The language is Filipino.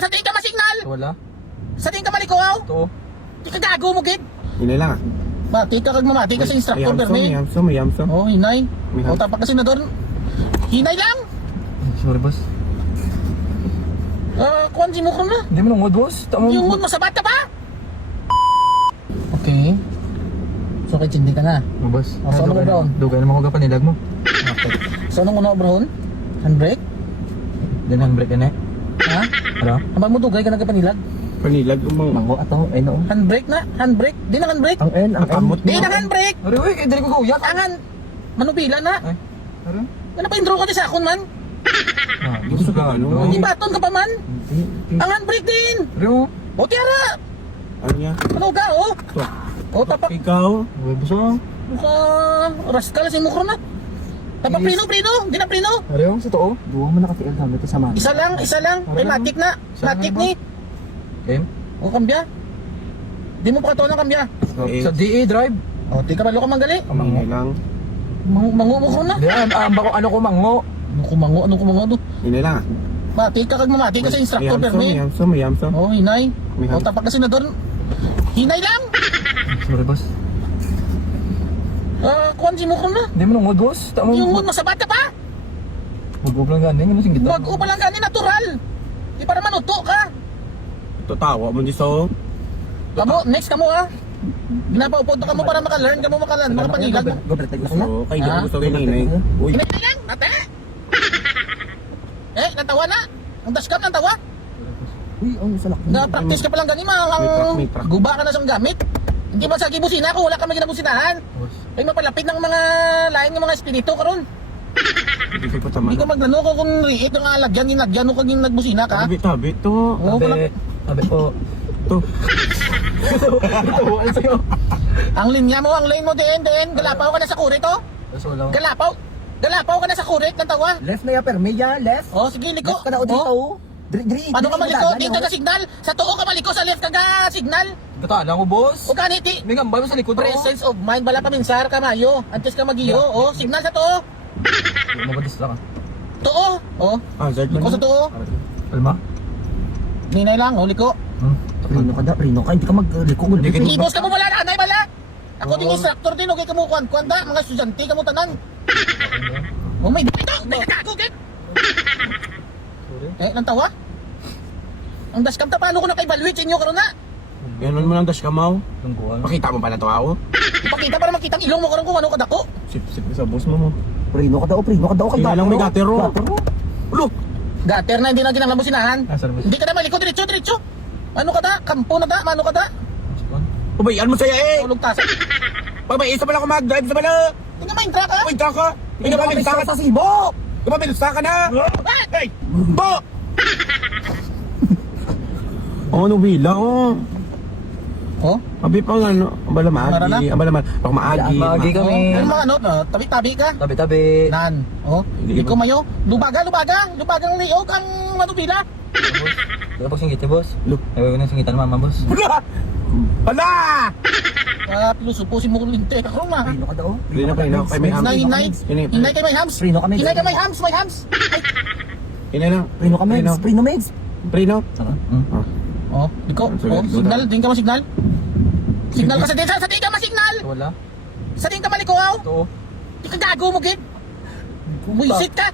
Sa tingin ka masignal? Wala. Sa tingin ka malikuaw? Ito. Di ka gago mo, gid. Hinay lang ah. Mati ka kag mamati ka sa instructor, May Bernie. yamso. Oh, hinay. May O, hamso. tapak kasi na doon. Hinay lang. Sorry, boss. Kuhan si mo ko na. Hindi mo nungod, boss. Tama Yung mood mo sa bata pa? Okay. So, kay Chindi ka na. mo, boss. Oh, so ano mo, Brown? Dugay naman ko kapanilag mo. Okay. So, anong una, Brown? Handbrake? Then handbrake na eh. Ha? Ano? Habang mo dugay ka nagkapanilag? Panilag umang. Mango ato. Ay, no. Handbrake na? Handbrake? Di na handbrake? Ang N, ang N. Kamot Di na handbrake! Ari, uy, kaya dali ko kuyak. Angan! Manubila na? Ay, ari. Ano pa intro ka di sa akon man? Ah, Gusto ka ano? Hindi baton ka pa man? Ari, Ang handbrake din! oh. O tiara! Ano niya? Ano ka oh? O tapak Ikaw? Uy, boss, oh. mukha raskal si mukha na. Tapak prino. Di na prino. Ari, oh, sa totoo. Duwa mo nakatiil kami ito sa mga. Isa lang. Ay matik na. Matik ni. Game? O kambya. Di mo pa katuan ng kambya. Eh. Sa DA drive. O di ka balo ka manggali. Hinay lang. Mango mo ko na. Di, bako ano ko mango. Ano kumango do? Hinay lang ah. Matik ka kag mamati ka sa instructor May Bernie. yamso. O hinay. May O hamso. tapak kasi na doon. Hinay lang. Sorry, boss. Kuhan si mo ko na. Hindi mo nungod, boss. Tama Yung mo. mood mo sa bata pa. Huwag lang ganin. Ano sing kita? Wag pa lang gani natural. Di para manuto ka. Tatawa mo di so. Kamo, next kamo ha. Ginapaupod na kamo para makalearn kamo makapanilag mo. So, kay Ah. gusto kay Ninay. Uy. Hinay lang, ate. Natawa na. Ang dashcam nang tawa. Uy, ang isa lang. Na-practice ka pa lang gani May truck. guba ka na sa gamit. Hindi ba sa gibusina ko, wala kami ginabusinahan. Boss. Ay mapalapit ng mga lain ng mga espiritu karon. Hindi ko pa tama. Hindi ko maglano ko kung riit ng alagyan, ginagyan mo kag nagbusina ka. Tabi to. Oo, Tabi. Tabi po. To. Tuwaan sa'yo. Ang linya mo, ang lane mo din. Galapaw ka na sa kurit oh. Tapos wala. Galapaw ka na sa kurit ng tawa. Left na ya, perme ya, left. Oh, sige, liko. Left ka na o dito. Oh. Diri. Paano ka maliko? Dito ka signal. Sa tuo ka maliko, sa left ka ga signal. Katala ko, boss. O ganiti. May gambay mo sa likod. Presence of mind, bala ka minsar ka mayo. Antes ka magiyo. Oh, signal sa tuo. Magadis lang. Tuo. Oh, Hazard liko sa tuo. Alma? Ninay lang, oh, liko. Prino ka, hindi ka magliko. Libos ka mo wala na, anay bala. Ako din instructor din, okay ka mo kwanta, mga estudyante ka mo tanan. Oh, may dito. May nagago, git. Sorry. Nang tawa? Ang dashcam ta, paano ko na kay-evaluate sa inyo karon na? Ganon mo lang dash kamaw. Tungkuan. Pakita mo pala to ako. Ipakita para makita ang ilong mo karon kung ano kadako. Sip sa boss mo. Prino ka daw kay Tingnan lang may gatero. Ulo. Gater na, hindi na ginanglambusinahan. Sorry, boss. Hindi ka na maliko, diretso. Ano ka da? Kampo na da? Mano ka da? Pabayaan mo saya eh. Tulog tasa. Pabayaan sa pala ko mag-drive sa pala. Tingnan mo, intra ka. Uy, ka. Tingnan mo, bilsa ka sa sibo. Bilsa ka na. Hey! Bo! Oh, ano bila oh. Oh? Abi pa nga no. Abala Mara na? maagi. Abala maagi. Maagi kami. Ano mga ano? Tabi-tabi ka? Tabi-tabi. Nan. Oh? Hindi ko mayo. Lubaga. Lubagang liog ang manubila. Wala pag singgit, boss. Look. Ay, wala singgitan mama, boss. Hala! Pilusupusin mo kung linte ka kung na. Prino ka daw. Hindi na kayo kay may hams. Hinay kay may hams. Prino kami. Hinay kay may hams. May hams. Ina na. Prino kami. Prino meds. Prino. Oh, liko. Oh, signal. Din ka masignal. Signal ka sa din. Sa din ka masignal. Wala. Sa din ka malikuaw. Ito. Di ka gago mo, gid. Buisit ka.